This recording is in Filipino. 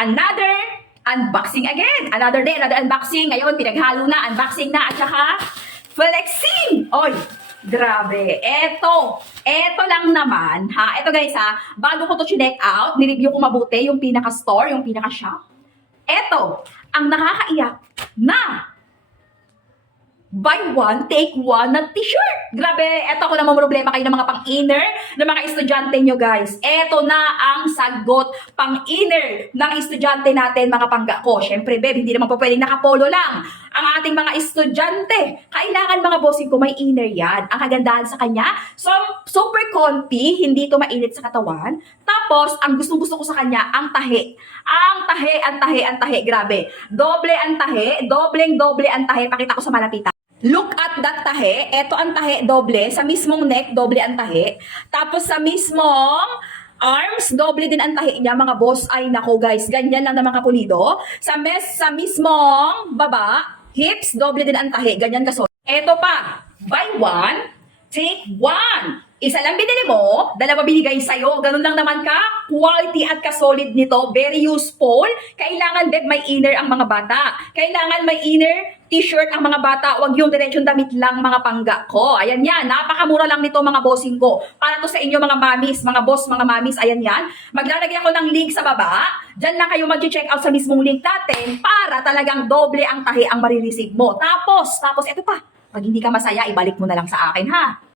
Another unboxing again. Another day, another unboxing. Ngayon, pinaghalo na, unboxing na, at saka flexing. Oy, grabe. Eto lang naman, ha? Eto guys, ha? Bago ko to check out, nireview ko mabuti yung pinaka-store, yung pinaka-shop. Eto, ang nakakaiyak na buy one, take one na t-shirt. Grabe, eto ako naman problema kayo ng mga pang-inner, ng mga estudyante nyo guys. Eto na ang sagot pang-inner ng estudyante natin, mga pangga ko. Syempre, babe, hindi naman po pwedeng nakapolo lang ang ating mga estudyante. Kailangan mga bossing ko, may inner yan. Ang kagandahan sa kanya, so, super comfy, hindi to mainit sa katawan. Tapos, ang gustong-gusto ko sa kanya, ang tahi. Ang tahi. Grabe. Doble ang tahi, doble ang tahi. Pakita ko sa malapitan. Look at that tahe. Ito ang tahe doble. Sa mismong neck, doble ang tahe. Tapos sa mismong arms, doble din ang tahe niya, mga boss. Ay, nako guys, ganyan lang naman kapulido. Sa mismong baba, hips, doble din ang tahe. Ganyan kaso. Ito pa, buy one, take one. Isa lang binili mo, dalawa binigay sa'yo. Ganun lang naman ka, quality at ka-solid nito. Very useful. Kailangan, babe, may inner ang mga bata. Kailangan may inner t-shirt ang mga bata. Huwag yung diretsyon damit lang, mga pangga ko. Ayan yan. Napakamura lang nito, mga bossing ko. Para to sa inyo, mga mamis, mga boss, mga mamis. Ayan yan. Maglalagay ako ng link sa baba. Diyan lang kayo mag-check out sa mismong link natin para talagang doble ang tahi ang marireceive mo. Tapos, ito pa. Pag hindi ka masaya, ibalik mo na lang sa akin, ha?